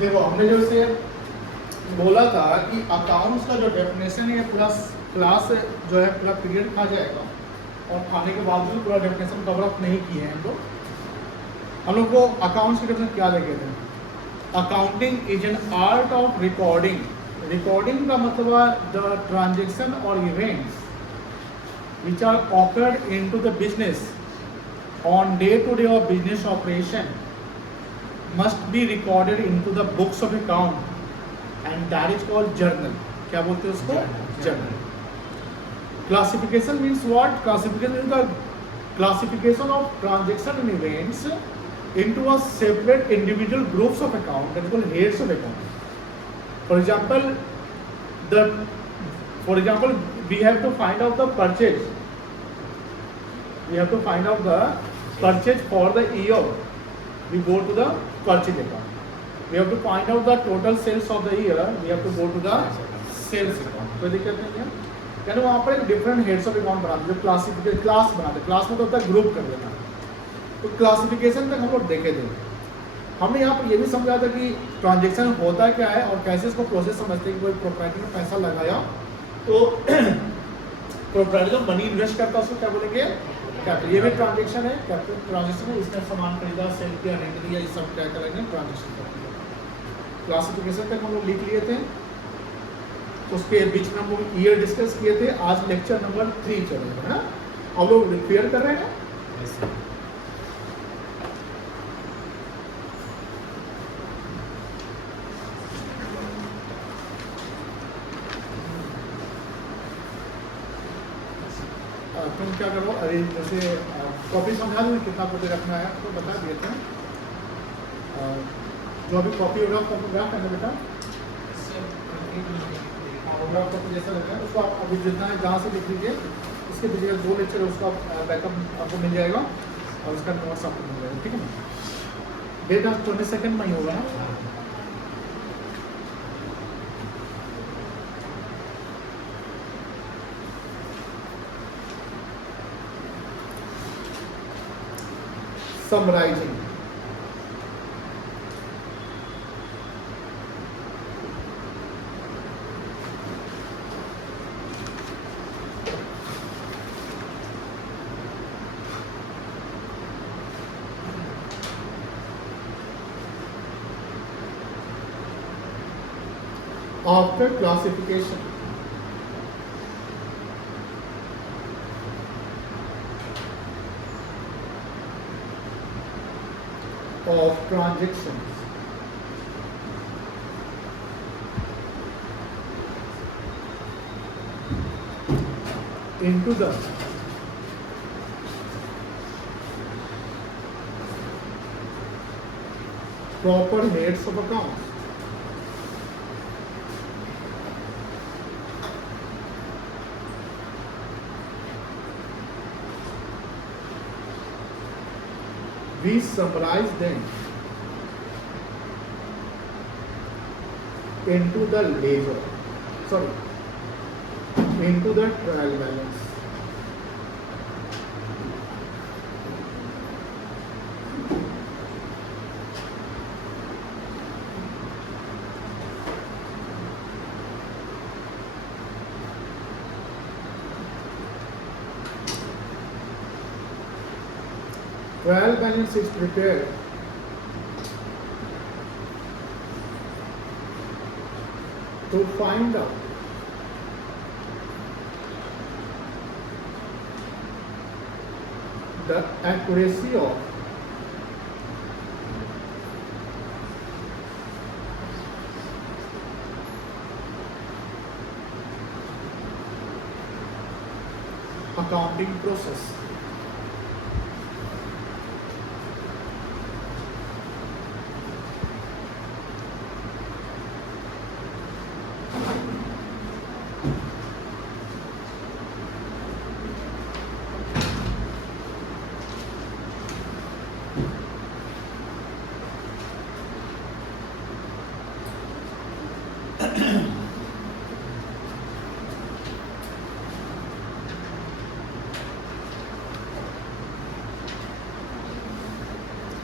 देखो हमने जो इसे बोला था कि अकाउंट्स का जो डेफिनेशन है पूरा क्लास जो है पूरा पीरियड खा जाएगा, और खाने के बावजूद पूरा डेफिनेशन कवर अप नहीं किए हैं हम लोग को अकाउंट्स की डेफिनेशन क्या देखे थे? Accounting is an art of recording. Recording का मतलब है द ट्रांजेक्शन और events which are occurred into the business on day to day of business operation must be recorded into the books of account and that is called journal. क्या बोलते हैं उसको? Journal. Classification means what? Classification is the classification of transaction and events into a separate individual groups of account that is called heads of account. For example, we have to find out the purchase. We have to find out the purchase for the year. We go to the purchase account. We have to find out the total sales of the year. We have to go to the sales account. कोई दिक्कत नहीं है? यानी वहाँ पर एक different heads of account बनाते हैं, जो क्लासिफिकेशन क्लास बनाते हैं। क्लास में तो होता है ग्रुप कर देना। तो क्लासिफिकेशन तक हम लोग देखे थे। हमने यहाँ पर ये भी समझा था कि ट्रांजेक्शन होता है क्या है और कैसे इसको प्रोसेस समझते हैं कि कोई प्रोप्राइटर ने पैसा लगाया तो प्रोप्राइटर जो मनी इन्वेस्ट करता है उसको क्या बोलेंगे? कैपिटल। ये भी ट्रांजेक्शन है, कैपिटल ट्रांजेक्शन है। इसने सामान खरीदा, सेल किया, रेंट दिया, ये सब क्या करेंगे? ट्रांजेक्शन करेंगे। क्लासिफिकेशन तक हम लोग लिख लिए थे, उसके बीच में हम लोग ईयर डिस्कस किए थे। आज लेक्चर नंबर 3 चलेगा, है ना? हम लोग क्लियर कर रहे हैं। तुम क्या करो, अरे जैसे कॉपी समझा दूँ कितना कॉपी रखना है तो बता दिए थे। जो अभी कॉपी होगा फोटोग्राफ है ना बेटा, फोटोग्राफ कॉपी जैसा लगा है उसको आप अभी जितना है जहाँ से लिख लीजिए। इसके पीछे 2 लेक्चर है उसका बैकअप आपको मिल जाएगा और उसका नोट्स आपको मिल जाएगा, ठीक है ना? डेट आज 22 में ही होगा ना? Summarizing. After classification, of transactions into the proper heads of accounts, we summarize them into the into the trial balance. Trial balance is prepared to find out the accuracy of accounting process.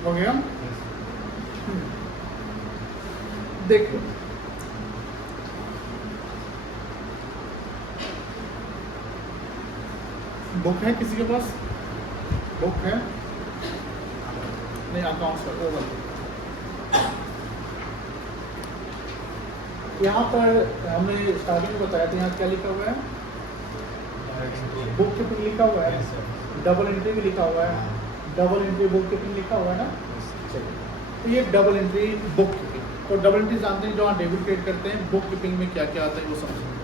हो गया? देखो book है किसी के पास? Book है नहीं, accounts का over. यहाँ पर हमने स्टार्टिंग में बताया था, यहाँ क्या लिखा हुआ है? बुक कीपिंग लिखा हुआ है, डबल एंट्री भी लिखा हुआ है, डबल एंट्री बुक कीपिंग लिखा हुआ है ना। चलिए, तो ये डबल एंट्री बुक कीपिंग, तो डबल एंट्री जानते हैं जो आप डेबिट क्रिएट करते हैं, बुक कीपिंग में क्या क्या आता है वो समझेंगे।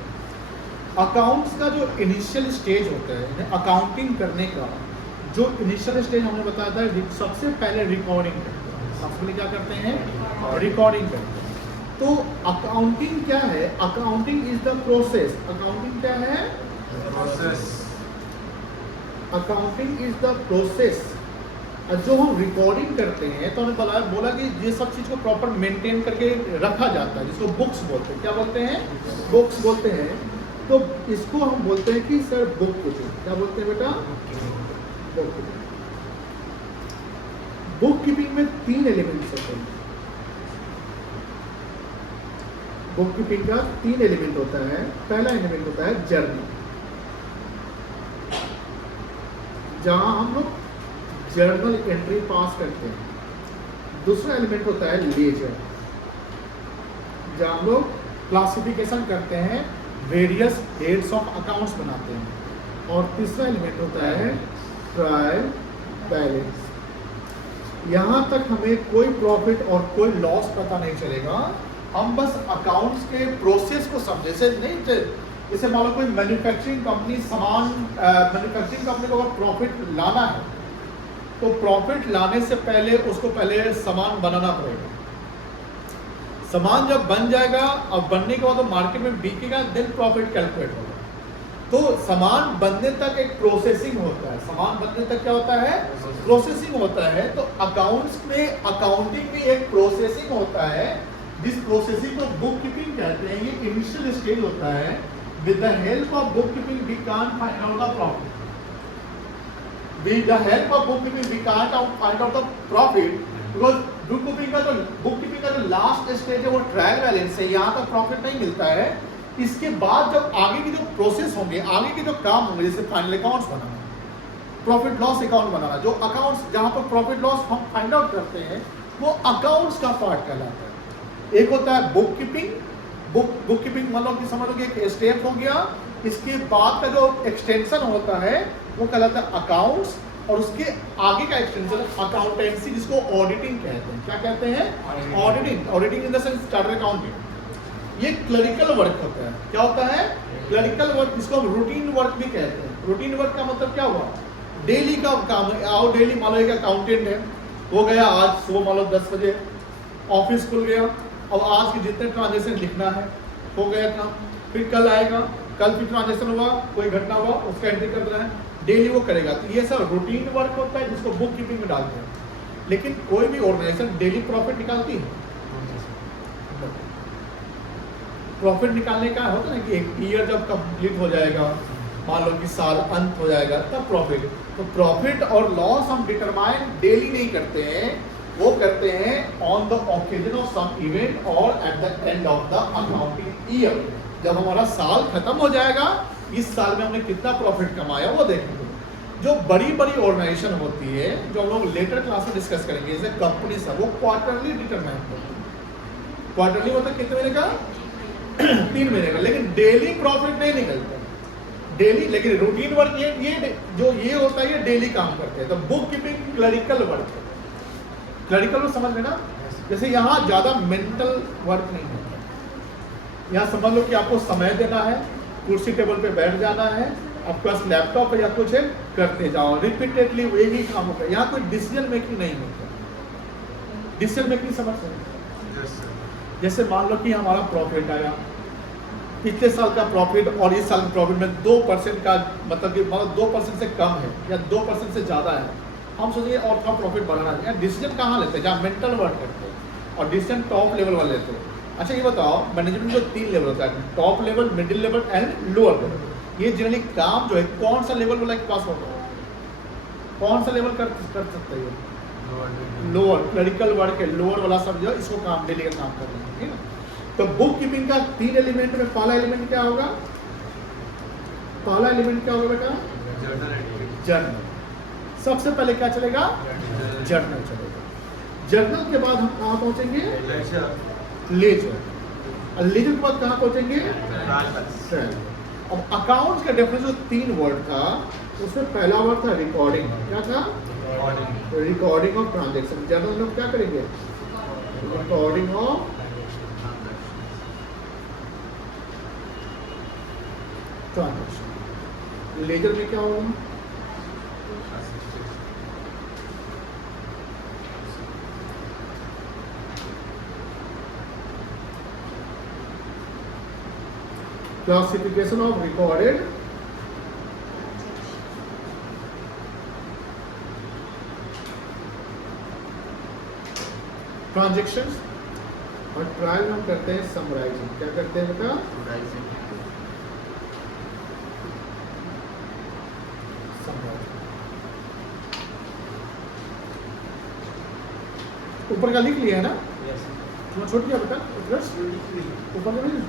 अकाउंट्स का जो इनिशियल स्टेज होता है अकाउंटिंग करने का, जो इनिशियल स्टेज हमने बताया था, सबसे पहले रिकॉर्डिंग करते हैं। सबसे पहले क्या करते हैं? रिकॉर्डिंग करते हैं। तो अकाउंटिंग क्या है? Accounting is the process. Accounting क्या है? Process. Accounting is the process. जो हम रिकॉर्डिंग करते हैं तो हमने बोला कि ये सब चीज़ को प्रॉपर मेंटेन करके रखा जाता है, जिसको बुक्स बोलते हैं। क्या बोलते हैं? बुक्स बोलते हैं। तो इसको हम बोलते हैं कि सर बुक कीपिंग। क्या बोलते हैं बेटा? Book keeping. बुक कीपिंग में 3 एलिमेंट्स होते हैं। बुक कीपिंग का 3 एलिमेंट होता है। पहला एलिमेंट होता है जर्नल, जहां हम लोग जर्नल एंट्री पास करते हैं। दूसरा एलिमेंट होता है लेजर, जहां हम लोग क्लासिफिकेशन करते हैं, वेरियस हेड्स ऑफ अकाउंट्स बनाते हैं। और तीसरा एलिमेंट होता है ट्रायल बैलेंस। यहाँ तक हमें कोई प्रॉफिट और कोई लॉस पता नहीं चलेगा, हम बस अकाउंट्स के प्रोसेस को समझे। से नहीं, जैसे मान लो कोई मैन्युफैक्चरिंग कंपनी मैन्युफैक्चरिंग कंपनी को अगर प्रॉफिट लाना है तो प्रॉफिट लाने से पहले उसको पहले सामान बनाना पड़ेगा। सामान जब बन जाएगा, अब बनने के बाद तो मार्केट में बिकेगा, देन प्रॉफिट कैलकुलेट होगा। तो सामान बनने तक एक प्रोसेसिंग होता है। सामान बनने तक क्या होता है? प्रोसेसिंग होता है। तो अकाउंट्स में, अकाउंटिंग में एक प्रोसेसिंग होता है, जिस प्रोसेसिंग को बुक कीपिंग कहते हैं। ये इनिशियल स्टेज होता है। With the help of book keeping we can't find out the profit. With the help of book keeping we can't find out the profit, because book keeping का जो last stage है वो trial balance है। यहाँ तक profit नहीं मिलता है। इसके बाद जब आगे के जो प्रोसेस होंगे, आगे के जो काम होंगे, जैसे फाइनल अकाउंट्स बनाना, प्रॉफिट लॉस अकाउंट बनाना, जो अकाउंट्स जहाँ पर प्रॉफिट लॉस हम फाइंड आउट करते हैं, वो अकाउंट्स का पार्ट कहलाता है। एक होता है बुक कीपिंग। बुक कीपिंग मतलब कि समझ लो कि एक स्टेप हो गया। इसके बाद का जो एक्सटेंशन होता है वो कहलाता है अकाउंट्स, और उसके आगे का एक्सटेंशन अकाउंटेंसी, जिसको ऑडिटिंग कहते हैं। क्या कहते हैं? Auditing. Auditing in the sense chartered accounting. ये क्लरिकल वर्क होता है। क्या होता है? क्लरिकल वर्क, जिसको हम रूटीन वर्क भी कहते हैं। रूटीन वर्क का मतलब क्या हुआ? डेली का काम है। आओ डेली, मान लो एक अकाउंटेंट है, हो गया आज सुबह मान लो 10 बजे ऑफिस खुल गया, अब आज के जितने ट्रांजेक्शन लिखना है हो गया काम। फिर कल आएगा, कल फिर ट्रांजेक्शन हुआ, कोई घटना हुआ, उसका एंट्री कर देना है, डेली वो करेगा। तो ये सब रूटीन वर्क होता है, जिसको बुक कीपिंग में डालते हैं। लेकिन कोई भी ऑर्गेनाइजेशन डेली प्रॉफिट निकालती है? प्रॉफिट निकालने का होता है ना कि एक ईयर जब कंप्लीट हो जाएगा, मान लो कि साल अंत हो जाएगा, तब प्रॉफिट। तो प्रॉफिट और लॉस हम डिटरमाइन डेली नहीं करते हैं, वो करते हैं on the occasion of some event और at the end of the accounting year. जब हमारा साल खत्म हो जाएगा, इस साल में हमने कितना प्रॉफिट कमाया वो देखेंगे। जो बड़ी बड़ी ऑर्गेनाइजेशन होती है, जो हम लोग लेटर क्लास में डिस्कस करेंगे, जैसे कंपनी सब, वो क्वार्टरली डिटरमाइन करती है। क्वार्टरली मतलब कितने महीने का? 3 महीने का। लेकिन डेली प्रॉफिट नहीं निकलता डेली। लेकिन रूटीन वर्क ये जो ये होता है, ये डेली काम करते हैं। तो बुक कीपिंग क्लरिकल वर्क है। क्लरिकल वर्क समझ में ना? जैसे यहाँ ज़्यादा मेंटल वर्क नहीं होता। यहाँ समझ लो कि आपको समय देना है, कुर्सी टेबल पे बैठ जाना है, आपके पास लैपटॉप या कुछ है, करते जाओ रिपीटेडली, वही काम होगा। यहाँ कोई डिसीजन मेकिंग नहीं होता। डिसीजन मेकिंग समझ सकते? जैसे मान लो कि हमारा प्रॉफिट आया, पिछले साल का प्रॉफिट और इस साल के प्रॉफिट में 2% का मतलब कि 2% से कम है या 2% से ज़्यादा है, हम सोचेंगे और थोड़ा प्रॉफिट बढ़ाना है। डिसीजन कहाँ लेते हैं? जहाँ मेंटल वर्क करते हैं, और डिसीजन टॉप लेवल वाले लेते हैं। अच्छा ये बताओ, मैनेजमेंट में 3 लेवल होता है, top level, middle level and lower level. ये जनरली काम जो है कौन सा लेवल वाला के पास होता है? कौन सा लेवल कर सकते हैं? लोअर क्लरिकल वर्क है, लोअर वाला सब जो इसको काम डेली का काम कर रहे हैं, ठीक है। तो बुक कीपिंग का 3 एलिमेंट में पहला एलिमेंट क्या होगा? पहला एलिमेंट क्या होगा बेटा? जर्नल। सबसे पहले क्या चलेगा? जर्नल चलेगा। जर्नल के बाद हम कहाँ पहुंचेंगे? लेजर। और लेजर के बाद कहाँ पहुंचेंगे? ट्रायल। अब अकाउंट्स का डेफिनेशन जो 3 वर्ड था उसमें पहला वर्ड था रिकॉर्डिंग। क्या था? Recording of transaction. जर्नल में क्या करेंगे? Recording of transaction. लेजर में क्या होगा? Classification of recorded transactions. और ट्रायल हम करते हैं समराइजिंग। क्या करते हैं बेटा? ऊपर का लिख लिया है ना? यस। छोड़ दिया बेटा? ऊपर का नहीं?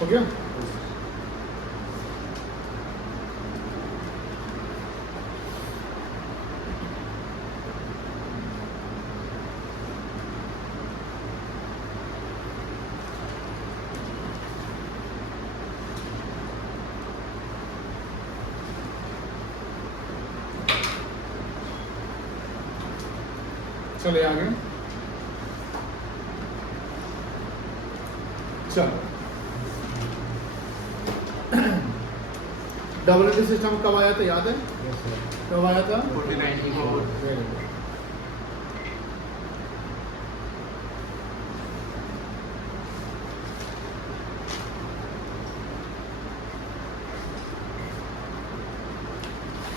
हो गया? चले आगे। चलो, डबल एंट्री सिस्टम कब आया था याद है? कब आया था? 1494।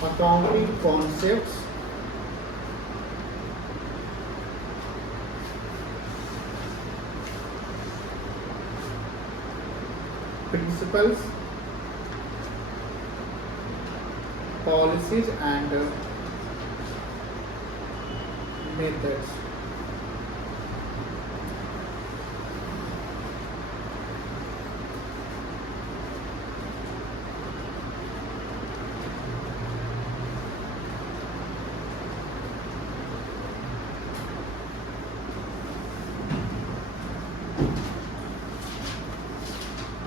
Accounting concepts principles, policies and methods.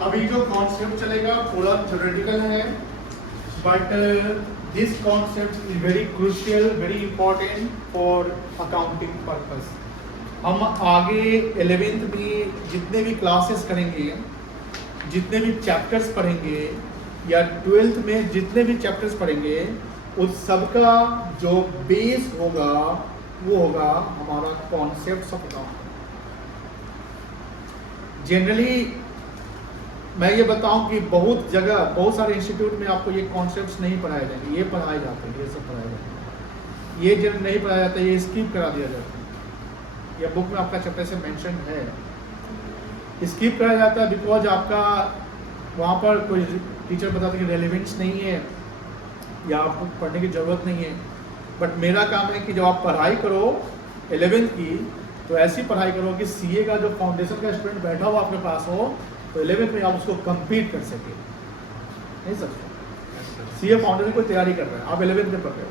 अभी जो कॉन्सेप्ट चलेगा पूरा थ्योरेटिकल है, but this concept is very crucial, very important for accounting purpose. हम आगे 11th में जितने भी क्लासेस करेंगे, जितने भी चैप्टर्स पढ़ेंगे, या 12th में जितने भी चैप्टर्स पढ़ेंगे, उस सबका जो बेस होगा वो होगा हमारा कॉन्सेप्ट्स ऑफ अकाउंटिंग। जनरली मैं ये बताऊं कि बहुत जगह, बहुत सारे इंस्टीट्यूट में आपको ये कॉन्सेप्ट्स नहीं पढ़ाए जाएंगे, ये पढ़ाए जाते हैं, ये सब पढ़ाए जाते हैं। ये जब नहीं पढ़ाया जाता है, ये स्किप करा दिया जाता है। ये बुक में आपका चैप्टर से मेंशन है, स्किप कराया जाता है बिकॉज आपका वहाँ पर कोई टीचर बताता है कि रेलिवेंस नहीं है या आपको पढ़ने की ज़रूरत नहीं है। बट मेरा काम है कि जब आप पढ़ाई करो 11th की, तो ऐसी पढ़ाई करो कि सीए का जो फाउंडेशन का स्टूडेंट बैठा हुआ आपके पास हो, तो 11th में आप उसको कंप्लीट कर सके। नहीं सकते सीए फाउंडेशन को तैयारी कर रहे हैं, आप 11th में पढ़ रहे हो,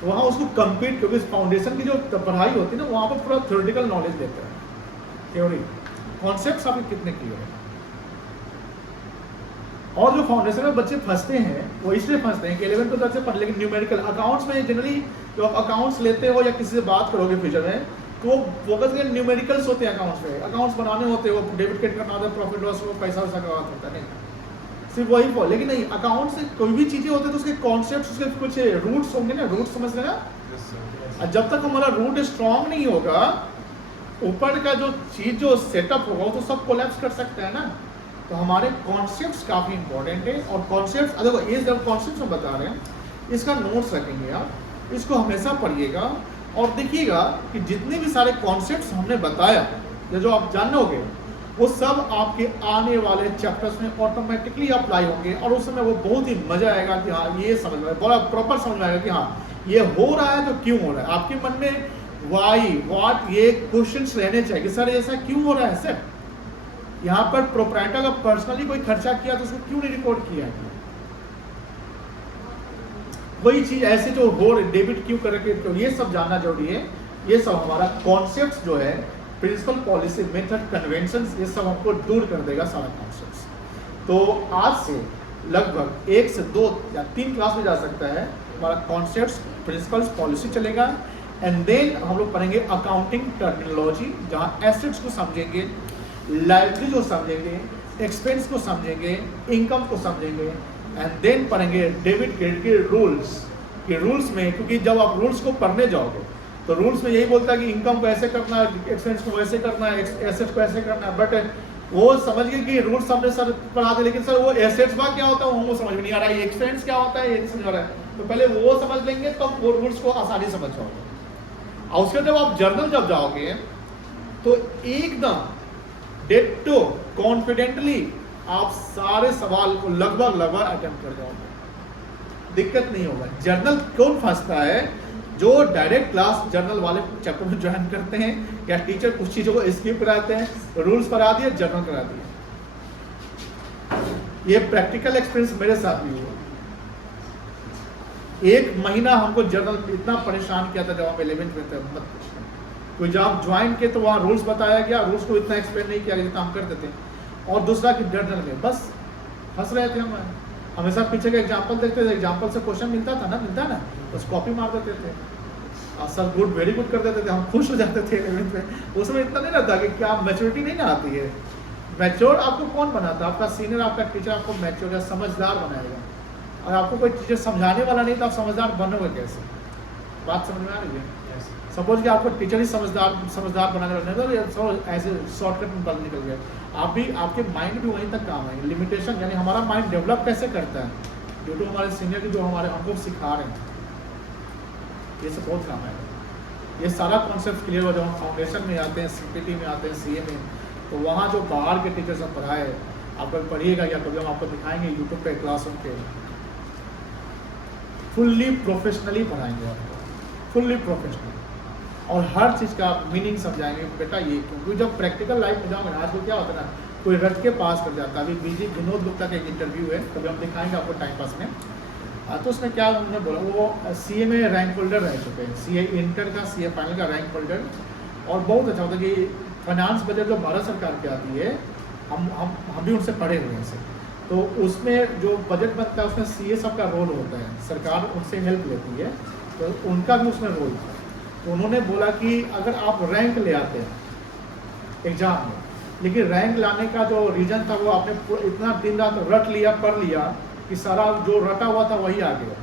तो वहाँ उसको कंप्लीट, क्योंकि फाउंडेशन की जो पढ़ाई होती है ना, वहाँ पर पूरा थ्योरेटिकल नॉलेज देते हैं, थ्योरी कॉन्सेप्ट्स आपके कितने क्लियर है। और जो फाउंडेशन में बच्चे फंसते हैं वो इसलिए फंसते हैं कि 11th तो अच्छे पढ़, लेकिन न्यूमेरिकल अकाउंट्स में जनरली जो आप अकाउंट्स लेते हो या किसी से बात करोगे फ्यूचर में, तो वो फोकस के न्यूमेरिकल्स होते हैं अकाउंट्स में, अकाउंट्स बनाने होते हैं, वो डेबिट क्रेडिट करना होता है, प्रॉफिट लॉस, वो पैसा वैसा का बात होता है, नहीं सिर्फ वही फॉल। लेकिन नहीं, अकाउंट से कोई भी चीज़ें होती है तो उसके कॉन्सेप्ट, उसके कुछ रूट्स होंगे ना, रूट समझ लेना। और जब तक हमारा रूट स्ट्रांग नहीं होगा, ऊपर का जो चीज़ जो सेटअप होगा वो तो सब कोलैप्स कर सकता है ना। तो हमारे कॉन्सेप्ट्स काफ़ी इंपॉर्टेंट है। और कॉन्सेप्ट्स, देखो ये जब कॉन्सेप्ट्स हम बता रहे हैं, इसका नोट्स रखेंगे आप, इसको हमेशा पढ़िएगा और देखिएगा कि जितने भी सारे कॉन्सेप्ट्स हमने बताया या जो आप जानोगे, वो सब आपके आने वाले चैप्टर्स में ऑटोमेटिकली अप्लाई होंगे। और उस समय वो बहुत ही मजा आएगा कि हाँ ये समझ में, बड़ा प्रॉपर समझ में आएगा कि हाँ ये हो रहा है तो क्यों हो रहा है। आपके मन में वाई, व्हाट, ये क्वेश्चंस रहने चाहिए कि सर ऐसा क्यों हो रहा है सर, यहाँ पर प्रोप्राइटर का पर्सनली कोई खर्चा किया तो उसको क्यों नहीं रिकॉर्ड किया है। वही चीज ऐसे जो हो डेबिट क्यों करके, तो ये सब जानना जरूरी है। ये सब हमारा कॉन्सेप्ट जो है, प्रिंसिपल, पॉलिसी, मेथड, कन्वेंशंस, ये सब हमको दूर कर देगा सारा कॉन्सेप्ट्स। तो आज से लगभग 1 से 2 या 3 क्लास में जा सकता है हमारा कॉन्सेप्ट्स, प्रिंसिपल्स, पॉलिसी चलेगा। एंड देन हम लोग पढ़ेंगे अकाउंटिंग टर्मिनोलॉजी, जहाँ एसेट्स को समझेंगे, लायबिलिटी को समझेंगे, एक्सपेंस को समझेंगे, इनकम को समझेंगे। एंड देन पढ़ेंगे डेबिट क्रेडिट के रूल्स, कि रूल्स में, क्योंकि जब आप रूल्स को पढ़ने जाओगे तो रूल्स में यही बोलता है कि इनकम को ऐसे करना है, एक्सपेंस को वैसे करना है, एसेट्स को ऐसे करना है। बट वो समझ गए कि रूल्स हमने सर पढ़ा दे, लेकिन सर वो एसेट्स का क्या होता है वो हमको समझ में नहीं आ रहा है, एक्सपेंस क्या होता है ये नहीं समझ आ रहा है। तो पहले वो समझ लेंगे तो वो रूल्स को आसानी समझ जाओगे। और उसके जब आप जर्नल जब जाओगे तो एकदम डिट्टो कॉन्फिडेंटली आप सारे सवाल को लगभग अटेम्प्ट कर जाओगे, दिक्कत नहीं होगा। जर्नल कौन फंसता है? जो डायरेक्ट क्लास जर्नल वाले चैप्टर में ज्वाइन करते हैं या टीचर कुछ चीज़ों को स्किप कराते हैं, रूल्स करा दिए, जर्नल करा दिए। ये प्रैक्टिकल एक्सपीरियंस मेरे साथ भी हुआ। 1 महीना हमको जर्नल इतना परेशान किया था जब हम 11th में थे, मत पूछिए। कोई जब आप ज्वाइन किए तो वहाँ रूल्स बताया गया, रूल्स को इतना एक्सप्लेन नहीं किया जितना हम करते थे। और दूसरा कि जर्नल में बस फंस रहे थे हम, हमेशा पीछे का एग्जाम्पल देखते थे, एग्जाम्पल से क्वेश्चन मिलता ना, बस कॉपी मार देते थे और सर गुड, वेरी गुड कर देते थे, हम खुश हो जाते थे 11th में। उसमें इतना नहीं रहता कि क्या मैच्योरिटी नहीं ना आती है। मैच्योर आपको कौन बनाता? आपका सीनियर, आपका टीचर आपको मैच्योर या समझदार बनाएगा। और आपको कोई टीचर समझाने वाला नहीं तो आप समझदार बनोगे कैसे? बात समझ में आ रही है? सपोज कि आपको टीचर ही समझदार बनाने वाला तो ऐसे शॉर्टकट में बल निकल गया। आप भी, आपके माइंड भी वहीं तक काम है। लिमिटेशन यानी हमारा माइंड डेवलप कैसे करता है, ड्यू टू हमारे सीनियर की जो हमारे हमको सिखा रहे हैं, ये सब बहुत काम है। ये सारा कॉन्सेप्ट क्लियर हो जब हम फाउंडेशन में आते हैं, CPT में आते हैं, CA में, तो वहाँ जो बाहर के टीचर्स हम पढ़ाए, आप कभी पढ़िएगा या कभी हम आपको दिखाएंगे यूट्यूब पे क्लास उनके, फुल्ली प्रोफेशनली पढ़ाएंगे आपको, फुल्ली प्रोफेशनल। और हर चीज़ का आप मीनिंग समझाएंगे बेटा ये, क्योंकि जब प्रैक्टिकल लाइफ में जाओगे ना, आज को क्या होता है ना, कोई रट के पास कर जाता है। अभी बीजी विनोद गुप्ता का एक इंटरव्यू है, कभी हम दिखाएंगे आपको टाइम पास में। तो उसमें क्या उन्होंने बोला, वो CA में रैंक होल्डर रह चुके हैं, CA इंटर का, CA फाइनल का रैंक होल्डर। और बहुत अच्छा होता है कि फाइनेंस बजट जो भारत सरकार की आती है, हम भी उनसे पढ़े हुए हैं। तो उसमें जो बजट बनता है उसमें CA सब का रोल होता है, सरकार उनसे हेल्प लेती है, तो उनका भी उसमें रोल था। तो उन्होंने बोला कि अगर आप रैंक ले आते हैं एग्जाम में, लेकिन रैंक लाने का जो रीज़न था वो आपने इतना दिन रात रट लिया, पढ़ लिया कि सारा जो रटा हुआ था वही आ गया,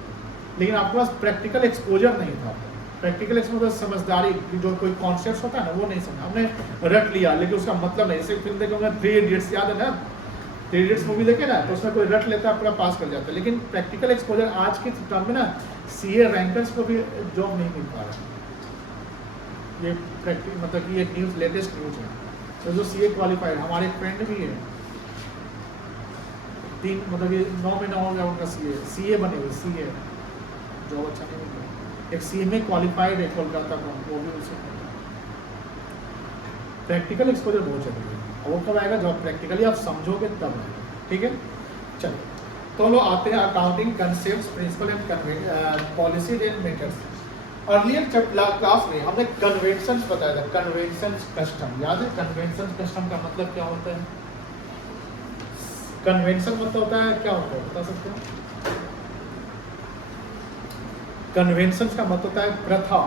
लेकिन आपके पास प्रैक्टिकल एक्सपोजर नहीं था। प्रैक्टिकल एक्सपोजर समझदारी, जो कोई कॉन्सेप्ट होता है ना, वो नहीं समझा, हमने रट लिया लेकिन उसका मतलब नहीं। जैसे फिल्म देखे होंगे 3 इडियट्स, याद है ना, 3 इडियट्स मूवी देखे ना, तो उसमें कोई रट लेता है पूरा पास कर जाता है। लेकिन प्रैक्टिकल एक्सपोजर आज के टाइम में ना CA रैंकर्स को भी जॉब नहीं मिल पा रहा। ये मतलब कि ये न्यूज़, लेटेस्ट न्यूज़ है। तो जो CA क्वालिफाइड, हमारे फ्रेंड भी है, 3 मतलब ये 9 महीना हो गया उनका CA बने हुए, CA जॉब अच्छा नहीं मिल रहा। एक CA में क्वालिफाइड है कोलकाता का, वो भी उसे प्रैक्टिकल एक्सपोजर बहुत जरूरी है। और वो कब आएगा जब प्रैक्टिकली आप समझोगे तब आएगा। ठीक है, चलो तो लोग आते हैं accounting concept, principle and policy and methods. Earlier class में हमने कन्वेंशंस बताया था, कन्वेंशंस कस्टम, याद है? कन्वेंशन कस्टम का मतलब क्या होता है? कन्वेंशन मतलब होता है क्या होता है, बता सकते हो? कन्वेंशन का मतलब होता है प्रथा,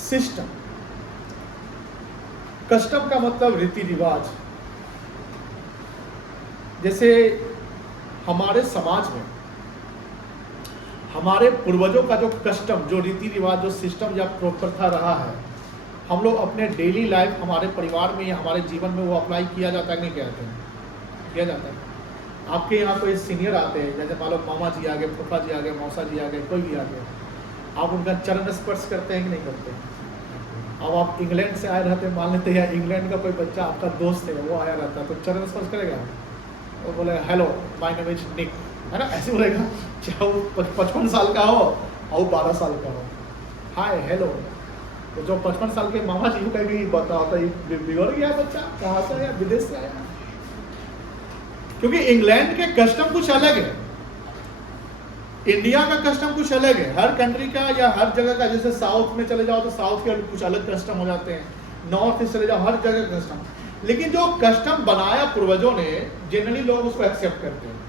सिस्टम। कस्टम का मतलब रीति रिवाज। जैसे हमारे समाज में हमारे पूर्वजों का जो कस्टम, जो रीति रिवाज, जो सिस्टम या प्रथा रहा है, हम लोग अपने डेली लाइफ, हमारे परिवार में या हमारे जीवन में वो अप्लाई किया जाता है, नहीं किया जाता है। आपके यहाँ कोई सीनियर आते हैं, जैसे मान लो मामा जी आ गए, फूफा जी आ गए, मौसा जी आ गए, कोई भी आ गए, आप उनका चरण स्पर्श करते हैं कि नहीं करते हैं? अब आप इंग्लैंड से आए रहते हैं, मान लेते हैं, या इंग्लैंड का कोई बच्चा आपका दोस्त है, वो आया रहता है, तो चरण स्पर्श करेगा? वो बोले हेलो माय नेम इज निक, है ना, ऐसे बोलेगा, चाहे वो 55 साल का हो और 12 साल का हो, हाय हेलो। तो जो 55 साल के मामा जी को कभी बताओ तो बिगड़ गया बच्चा, कहाँ से आया, विदेश से आया। क्योंकि इंग्लैंड के कस्टम कुछ अलग है, इंडिया का कस्टम कुछ अलग है, हर कंट्री का या हर जगह का। जैसे साउथ में चले जाओ तो साउथ के कुछ अलग कस्टम हो जाते हैं, नॉर्थ ईस्ट चले जाओ, हर जगह कस्टम। लेकिन जो कस्टम बनाया पूर्वजों ने, जनरली लोग उसको एक्सेप्ट करते हैं।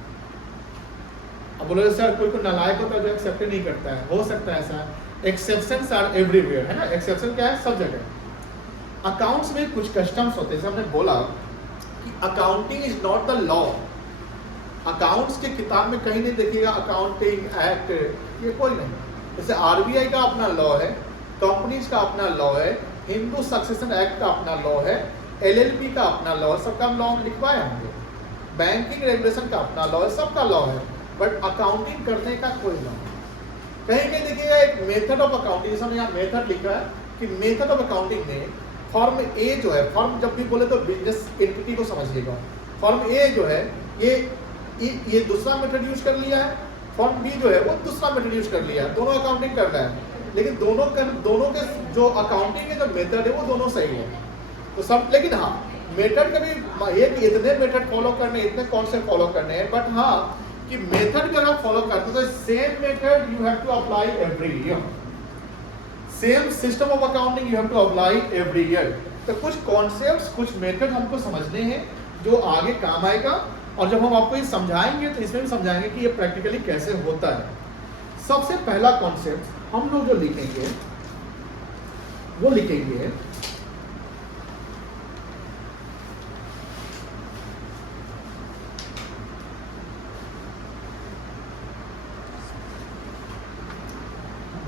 अब बोलो सर कोई को नालायक होता है जो एक्सेप्ट नहीं करता है, हो सकता है ऐसा, एक्सेप्शंस आर एवरीवेयर, है ना। एक्सेप्शन क्या है? सब जगह। अकाउंट्स में कुछ कस्टम्स होते हैं, जैसे हमने बोला कि accounting is not the law. Accounts के किताब में कहीं नहीं देखिएगा अकाउंटिंग एक्ट, ये कोई नहीं। जैसे आरबीआई का अपना लॉ है, कंपनीज का अपना लॉ है, हिंदू सक्सेशन एक्ट का अपना लॉ है, एलएलपी का अपना लॉ है, सबका लॉ लिखवाए होंगे, बैंकिंग रेगुलेशन का अपना लॉ है, सबका लॉ है। बट अकाउंटिंग करने का कोई लॉ नहीं। कहीं कहीं देखिएगा एक मेथड ऑफ अकाउंटिंग, जैसे यहाँ मेथड लिखा है कि मेथड ऑफ अकाउंटिंग में फॉर्म ए जो है, फॉर्म जब भी बोले तो बिजनेस एंटिटी को समझिएगा, फॉर्म ए जो है ये दूसरा मेथड यूज कर लिया है, फॉर्म बी जो है वो दूसरा मेथड यूज कर लिया है, दोनों अकाउंटिंग कर रहा है, लेकिन दोनों के जो अकाउंटिंग के जो मेथड है वो दोनों सही है। तो सब, लेकिन हाँ मेथड का भी ये कि इतने मेथड फॉलो करने, इतने कॉन्सेप्ट फॉलो करने हैं, बट हाँ कि मेथड अगर आप फॉलो करते हो तो same method you have to apply every year, same system of accounting you have to apply every year. तो कुछ कॉन्सेप्ट्स, कुछ मेथड हमको समझने हैं जो आगे काम आएगा, और जब हम आपको ये समझाएंगे तो इसमें भी समझाएंगे कि ये प्रैक्टिकली कैसे होता है। सबसे पहला कॉन्सेप्ट हम लोग जो लिखेंगे वो लिखेंगे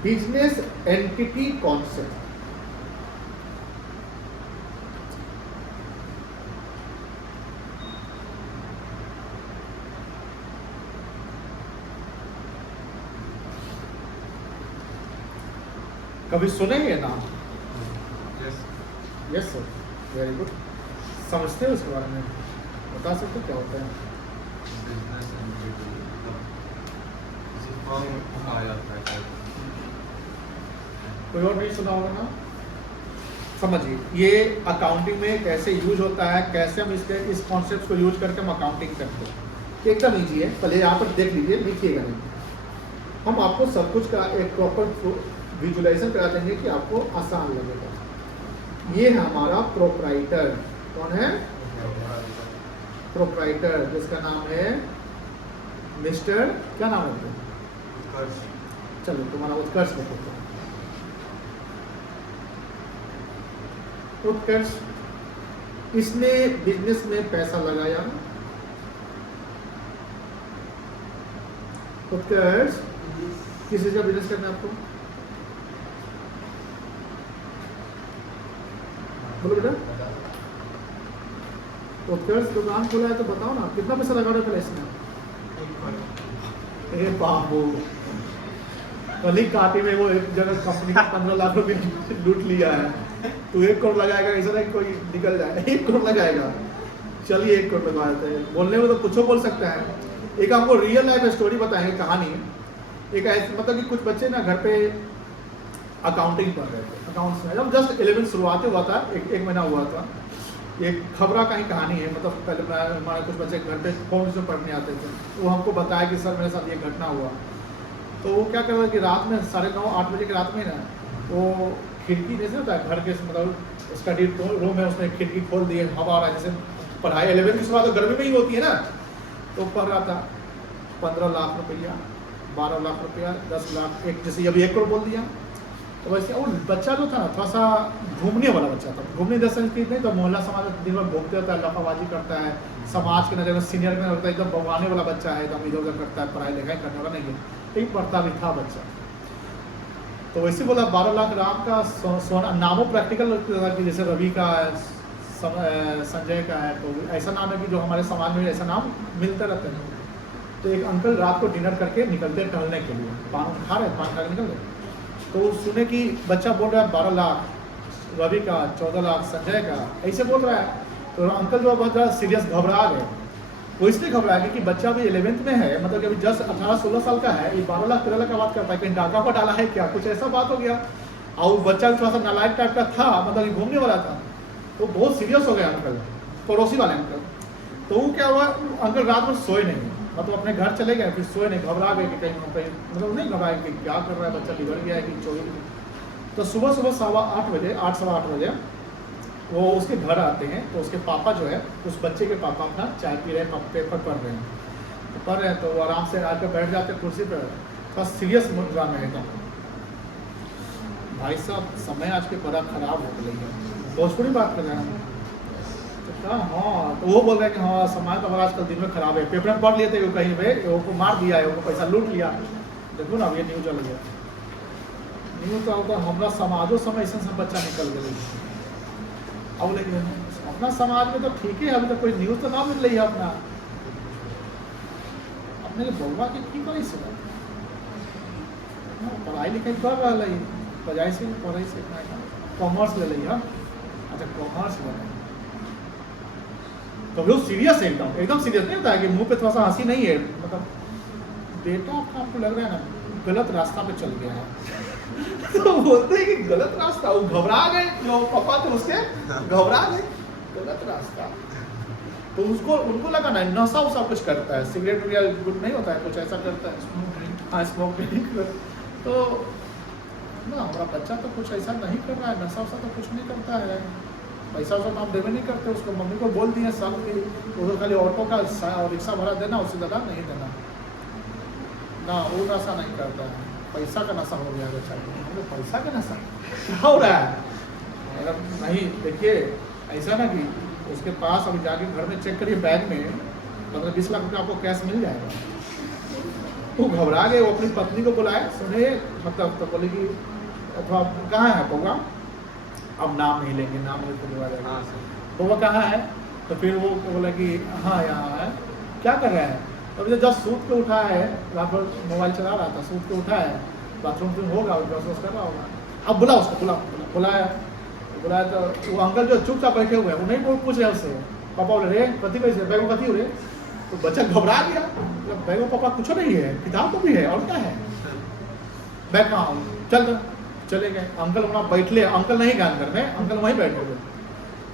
बिजनेस एंटिटी कॉन्सेप्ट। कभी सुनेंगे नाम? Yes sir, very good. समझते हो उसके बारे में? बता सकते क्या होता है? कोई और नहीं सुना होगा ना? समझिए, ये अकाउंटिंग में कैसे यूज होता है, कैसे हम इस कॉन्सेप्ट को यूज करके हम अकाउंटिंग करते हैं। एकदम ईजी है, पहले यहाँ पर देख लीजिए, लिखिएगा नहीं। हम आपको सब कुछ का एक प्रॉपर विजुलाइजेशन करा देंगे कि आपको आसान लगेगा। ये है हमारा प्रोप्राइटर। कौन है? प्रोप्राइटर, जिसका नाम है मिस्टर, क्या नाम है? चलो तुम्हारा उत्कर्ष बताओ। उत्कर्ष, इसने बिजनेस में पैसा लगाया। उत्कर्ष, किस चीज का बिजनेस करना है आपको? बोलो बेटा। उत्कर्ष दुकान खोला है तो बताओ ना, कितना पैसा लगा रहे थे इसमें? बाबू, कल काटे में वो एक जगह कंपनी का 15 लाख रुपए लूट लिया है, तो 1 करोड़ लगाएगा? ऐसा नहीं कोई निकल जाए, 1 करोड़ लगाएगा। चलिए 1 करोड़ लगा देते हैं। बोलने में तो कुछ हो बोल सकता है। एक आपको रियल लाइफ स्टोरी बताएंगे, कहानी। एक ऐसे मतलब कि कुछ बच्चे ना घर पे अकाउंटिंग पढ़ रहे थे, अकाउंट्स में जब जस्ट 11 शुरुआत हुआ था, एक महीना हुआ था। एक खबरा का ही कहानी है, मतलब पहले हमारे कुछ बच्चे घर पे फोन से पढ़ने आते थे, वो हमको बताया कि सर मेरे साथ ये घटना हुआ। तो वो क्या कर रहा है कि रात में 9:30 8 बजे की रात में ना, वो खिड़की जैसे होता है घर के, मतलब स्टडी रूम है, उसमें खिड़की खोल दिए, हवा आ रहा है, जैसे पढ़ाई 11 की शुरुआत तो गर्मी में ही होती है ना। तो पढ़ रहा था, 15 लाख रुपया 12 लाख रुपया, 10 लाख, एक जैसे अभी 1 करोड़ बोल दिया। तो वैसे और बच्चा जो था ना थोड़ा सा घूमने वाला बच्चा था। घूमने जैसे कि नहीं तो मोहल्ला समाज में दिन भर घूमते रहता है, लाफाबाजी करता है, समाज के नज़र में सीनियर के नजर में एकदम बवाने वाला बच्चा है, एकदम इधर उधर करता है, पढ़ाई लिखाई करने वाला नहीं है, एक पढ़ता भी था बच्चा। तो वैसे बोला 12 लाख राम का सोना नामों प्रैक्टिकल कि जैसे रवि का है, संजय का है, तो ऐसा नाम है कि जो हमारे समाज में ऐसा नाम मिलते रहते हैं। तो एक अंकल रात को डिनर करके निकलते टहलने के लिए, पान खा रहे, पान खा के निकल गए। तो सुने कि बच्चा बोल रहा है 12 लाख रवि का, 14 लाख संजय का, ऐसे बोल रहा है। तो अंकल जो बहुत ज़्यादा सीरियस घबरा गए। वो इसलिए घबरा गए कि बच्चा अभी 11th में है, मतलब कि अभी जस्ट 18-16 साल का है, ये 12 लाख 13 लाख का बात करता है, कहीं डाका को डाला है क्या, कुछ ऐसा बात हो गया। और बच्चा थोड़ा सा नालायक टाइप का था, मतलब कि घूमने वाला था, तो बहुत सीरियस हो गया अंकल, पड़ोसी वाले अंकल। तो वो क्या हुआ, अंकल रात में सोए नहीं, मतलब अपने घर चले गए, फिर सोए नहीं, घबरा गए कि कहीं मतलब नहीं घबराए कि क्या कर रहा है बच्चा, बिगड़ गया है कि चोरी। तो सुबह 8:15 बजे 8-8:15 बजे वो उसके घर आते हैं। तो उसके पापा जो है, उस बच्चे के पापा अपना चाय पी रहे हैं, पेपर पढ़ रहे हैं, तो पढ़ रहे हैं, तो वो आराम से आकर बैठ जाते हैं कुर्सी पर, थोड़ा सीरियस मुद्रा में एकदम। भाई साहब समय आज के बड़ा खराब हो गई है, भोजपुरी बात कर रहे हैं। तो कहा हाँ, तो वो बोल रहे हैं कि हाँ समाज का बड़ा आजकल दिन में खराब है, पेपर में पढ़ लिए थे, वो कहीं पे वो मार दिया है, वो पैसा लूट लिया। देखो ना अब ये न्यूज चल गया, न्यूज का होता हमारा समाजों समय ऐसा सब बच्चा निकल गया। अब लेकिन अपना समाज में तो ठीक है, अभी तो कोई न्यूज तो ना मिल रही है अपना अपने के बउआ के की करी से पढ़ाई लिखाई कर रहा है, बजाय से पढ़ाई से कॉमर्स ले ली। हाँ अच्छा कॉमर्स ले ली, तो वो सीरियस है, एकदम सीरियस नहीं होता है कि मुंह पे थोड़ा सा हंसी नहीं है, मतलब बेटा आपको लग रहा है ना गलत रास्ता पे चल गया है। तो बोलते हैं कि गलत रास्ता, वो घबरा गए, जो पापा थे उसके घबरा गए, गलत रास्ता। तो उसको उनको लगा ना नशा उसा कुछ करता है, सिगरेट वगैरह नहीं होता है, कुछ ऐसा करता है, हाँ स्मोक ड्रिंक। तो ना हमारा बच्चा तो कुछ ऐसा नहीं कर रहा है, नशा वसा तो कुछ नहीं करता है, पैसा वसा तो हम देवे नहीं करते उसको, मम्मी को बोल दिए साल के उसको खाली ऑटो का और रिक्शा भाड़ा देना, उससे ज़्यादा नहीं देना ना, वो नशा नहीं करता है, पैसा का नशा हो गया बच्चा को। पैसा का नशा क्या हो रहा है, अगर नहीं देखिए ऐसा ना कि उसके पास अभी जाके घर में चेक करिए, बैग में 15-20 लाख रुपये आपको कैश मिल जाएगा। वो घबरा गए, वो अपनी पत्नी को बुलाए, सुने मतलब तो बोले कि अथवा कहाँ है बउआ, अब नाम नहीं लेंगे, नाम लेके बुला जाएगा, बउआ कहाँ है, तो फिर वो बोला कि हाँ यहाँ है, क्या कर रहे हैं, अभी तो जस्ट सूत के उठा है, रात भर मोबाइल चला रहा था, सूत के उठा है, बाथरूम फिर होगा, ब्रश वश कर रहा होगा, अब बुला उसको, बुलाया तो वो अंकल जो चुपचाप बैठे हुए हैं वो नहीं पूछ रहे उससे, पापा बोले रे कथी कैसे बैग में कथी हो रे, तो बच्चा घबरा गया, मतलब बैग में पापा कुछ नहीं है, किताब तो भी है और क्या है, बैग कहाँ चल चले गए, अंकल वहाँ बैठ ले, अंकल नहीं गए अंदर में, अंकल वहीं बैठे हुए,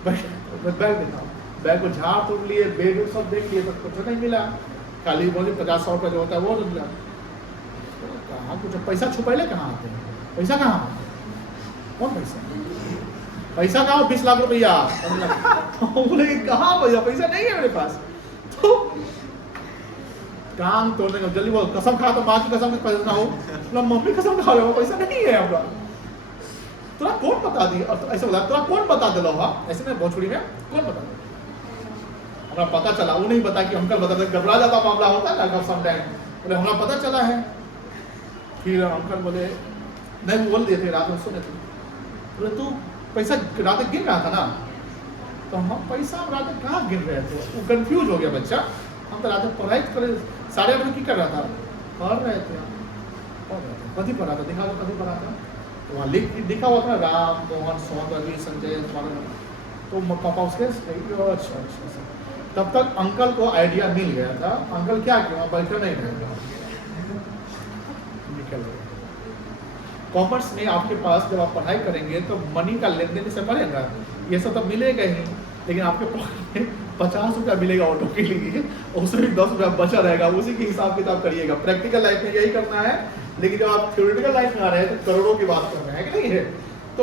बैग दिखाओ, बैग को झाड़ तोड़ लिए, बेग सब देख लिए, पर कुछ नहीं मिला, खाली बोली 50-100 का जो होता है वो मिला, कहाँ कुछ पैसा छुपैले कहाँ आते हैं, पैसा कहाँ कौन पैसा कहाँ 20 लाख रुपया, बोले कहाँ भैया पैसा नहीं है मेरे पास, तो कान तोड़ने का जल्दी बोल, कसम खा तो माँ की कसम पैसा ना हो, मम्मी कसम खा रहे हो पैसा नहीं है आपका, तुरा कौन बता दी, ऐसे बोला तुरा कौन बता दिलो, हाँ ऐसे में भोजपुरी में कौन बता दे, हमारा पता चला, वो नहीं बता कि अंकल बता दे, घबरा जाता मामला होता है ना समटाइम, बोले हमारा पता चला है, फिर अंकल बोले नहीं बोल दिए थे रात में सोने थे, बोले तू पैसा रात गिन रहा था ना, तो हम पैसा हम रात कहाँ गिन रहे थे, वो कंफ्यूज हो गया बच्चा, हम तो रात पढ़ाई करे 8:30 की कर रहा था, पढ़ रहे थे कभी पढ़ा था, दिखा दो कभी पढ़ा था, तो वहाँ लिखा हुआ था राम मोहन सोहन रवि संजय, तो पापा उसके अच्छा, तब तक अंकल को आइडिया मिल गया था, अंकल क्या किया बैठे नहीं रहे, निकल गए। कॉमर्स में आपके पास जब आप पढ़ाई करेंगे तो मनी का लेन देन से बढ़ेगा, ये सब तो मिलेगा ही, लेकिन आपके पॉकेट में 50 रुपया मिलेगा ऑटो के लिए, उसमें भी 10 रुपया बचा रहेगा, उसी के हिसाब किताब करिएगा। प्रैक्टिकल लाइफ में यही करना है, लेकिन जब आप थ्योरेटिकल लाइफ में आ रहे हैं तो करोड़ों की बात कर रहे हैं कि नहीं है, तो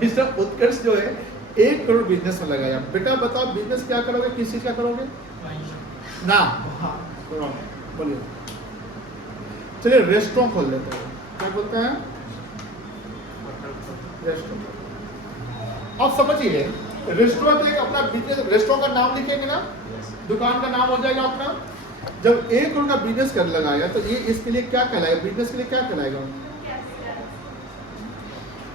मिस्टर उत्कर्ष जो है 1 करोड़ बिजनेस में लगाया। बेटा बताओ बिजनेस क्या करोगे, किस चीज़ का करोगे ना, हाँ बोलिए चलिए रेस्टोरेंट खोल लेते हैं, क्या बोलते हैं रेस्टोरेंट। अब समझिए रेस्टोरेंट एक अपना बिजनेस, रेस्टोरेंट का नाम लिखेंगे ना, दुकान का नाम हो जाएगा अपना। जब 1 करोड़ का बिजनेस कर लगाया तो ये इसके लिए क्या कहलाएगा, बिजनेस के लिए क्या कहलाएगा,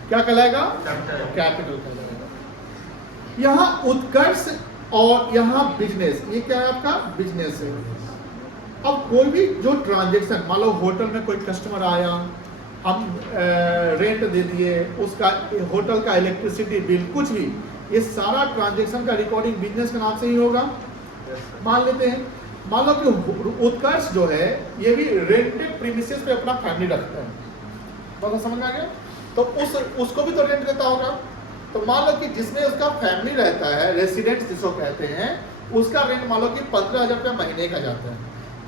क्या कहलाएगा, कैपिटल कहलाएगा। यहाँ उत्कर्ष और यहाँ बिजनेस, ये क्या है आपका बिजनेस है। अब कोई भी जो ट्रांजेक्शन, मान लो होटल में कोई कस्टमर आया, हम रेंट दे दिए, उसका होटल का इलेक्ट्रिसिटी बिल, कुछ भी, ये सारा ट्रांजेक्शन का रिकॉर्डिंग बिजनेस के नाम से ही होगा। मान लेते हैं, मान लो कि उत्कर्ष जो है ये भी रेंटेड प्रीमिसेस पे अपना फैमिली रखता है, तो समझ में आ गया। तो उसको भी तो रेंट देता होगा। तो मान लो कि जिसमें उसका फैमिली रहता है, रेसिडेंट्स जिसको कहते हैं, उसका रेंट मान लो कि 15,000 रुपया महीने का जाता है।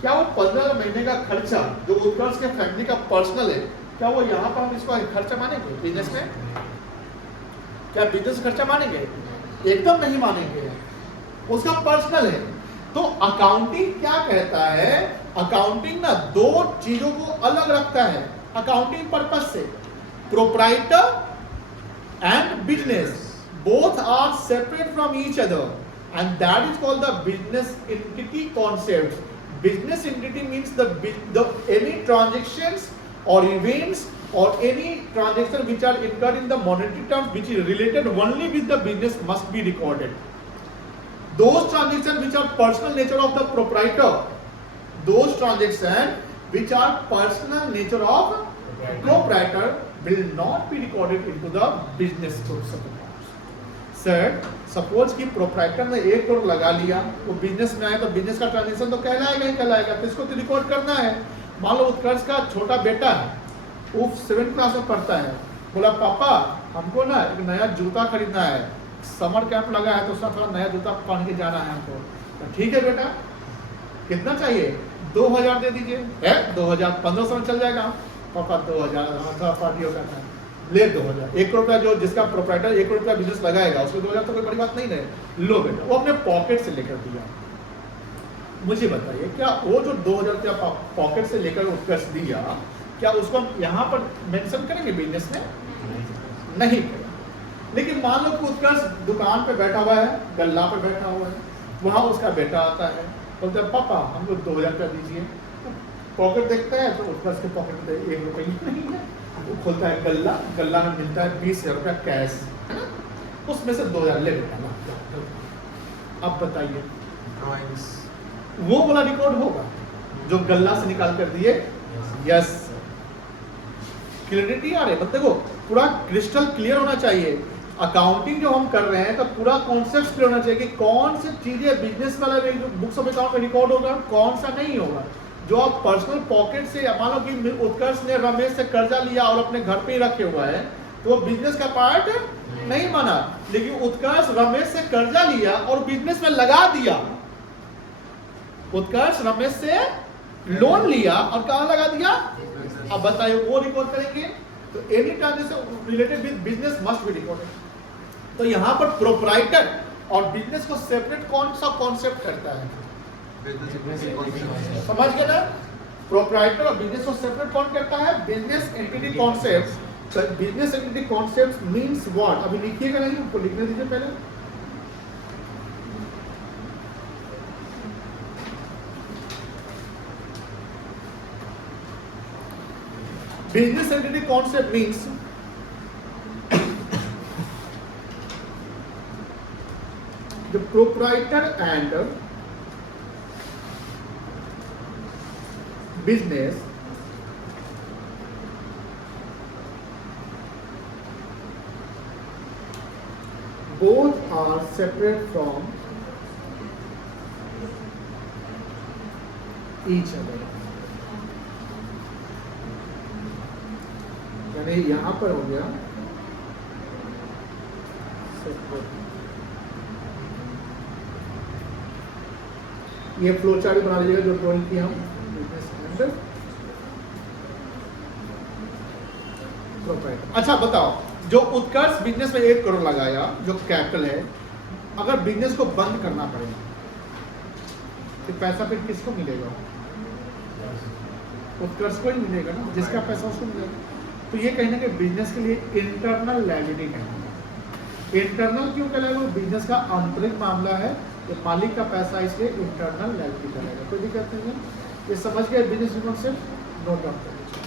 क्या वो 15,000 महीने का खर्चा जो उत्कर्ष के फैमिली का पर्सनल है, क्या वो यहाँ पर हम इसको खर्चा मानेंगे बिजनेस में? क्या बिजनेस खर्चा मानेंगे? एकदम नहीं मानेंगे, उसका पर्सनल है। तो अकाउंटिंग क्या कहता है, अकाउंटिंग ना दो चीजों को अलग रखता है अकाउंटिंग पर्पस से। Proprietor and business both are separate from each other, and that is called the business entity concept. Business entity means the any transactions or events or any transaction which are incurred in the monetary terms which is related only with the business must be recorded. Those transactions which are personal nature of the proprietor, those transactions which are personal nature of proprietor will not be recorded into the business books of accounts. Sir, suppose कि proprietor ने 1 करोड़ लगा लिया, वो business में आया, तो business का transaction तो कहलाएगा ही कहलाएगा, तो इसको तो रिकॉर्ड करना है। मान लो उत्कर्ष का छोटा बेटा है, वो 7th क्लास में पढ़ता है, बोला पापा हमको ना एक नया जूता खरीदना है, समर कैंप लगा है तो उसका थोड़ा नया जूता पहन के जाना है हमको। तो ठीक है बेटा, कितना चाहिए? 2,000 दे दीजिए। है 2,000, 1500 में चल जाएगा। पापा 2,000 पार्टी होता है, ले 2,000। 1 करोड़ रुपया जो जिसका प्रोप्राइटर 1 करोड़ रुपया बिजनेस लगाएगा उसको 2,000 तो कोई बड़ी बात नहीं है। लो बेटा, वो अपने पॉकेट से लेकर दिया। मुझे बताइए क्या वो जो 2,000 रुपया पॉकेट से लेकर उत्कर्ष दिया, क्या उसको हम यहाँ पर मेंशन करेंगे बिजनेस में? नहीं करेंगे। लेकिन मान लो कि उत्कर्ष दुकान पे बैठा हुआ है, गल्ला पे बैठा हुआ है, वहाँ उसका बेटा आता है, बोलता है पापा हमको 2,000 रुपया दीजिए। पॉकेट देखता है तो उत्कर्ष के पॉकेट में 1 रुपये नहीं है। वो खोलता है गल्ला, गल्ला में मिलता है 20,000 रुपया कैश, है ना, उसमें से 2,000 ले बेटा ना। अब बताइए वो वाला रिकॉर्ड होगा जो गल्ला से निकाल कर दिए? यस। क्लियरिटी आ रही है? देखो पूरा क्रिस्टल क्लियर होना चाहिए। अकाउंटिंग जो हम कर रहे हैं तो पूरा कॉन्सेप्ट क्लियर होना चाहिए कि कौन सी चीजें बिजनेस वाला बुक्स ऑफ अकाउंट में रिकॉर्ड होगा, कौन सा नहीं होगा। जो आप पर्सनल पॉकेट से, मान लो कि उत्कर्ष ने रमेश से कर्जा लिया और अपने घर पे ही रखे हुआ है, तो वो बिजनेस का पार्ट नहीं माना। लेकिन उत्कर्ष रमेश से कर्जा लिया और बिजनेस में लगा दिया। उत्कर्ष रमेश से लोन लिया और कहाँ लगा दिया? अब बताइए वो रिकॉर्ड करेंगे? तो any transaction related with business must be recorded. तो यहाँ पर प्रोप्राइटर और बिजनेस को सेपरेट कौन सा कॉन्सेप्ट करता है? समझ गए ना? प्रोप्राइटर और बिजनेस को सेपरेट कौन करता है? Business entity concept. Business entity concept means what? अभी लिखिएगा नहीं, उनको लिखने दीजिए पहले। Business entity concept means the proprietor and business both are separate from each other. यानी यहाँ पर हो गया ये फ्लो चार्ट बना लीजिएगा जो ड्राइंग की हम प्रोप्राइटर। अच्छा बताओ, जो उत्कर्ष बिजनेस में 1 करोड़ लगाया जो कैपिटल है, अगर बिजनेस को बंद करना पड़ेगा तो पैसा फिर किसको मिलेगा? उत्कर्ष को ही मिलेगा ना, जिसका पैसा उसको मिलेगा। तो ये कहीं ना कहीं बिजनेस के लिए इंटरनल लायबिलिटी कहलाएगा। इंटरनल क्यों कहलाएगा? बिजनेस का आंतरिक मामला है, ये मालिक का पैसा, इसलिए इंटरनल लायबिलिटी कहलाएगा। कोई दिक्कत नहीं है, ये समझ गए बिजनेस कॉन्सेप्ट, नोट डाउन करिए।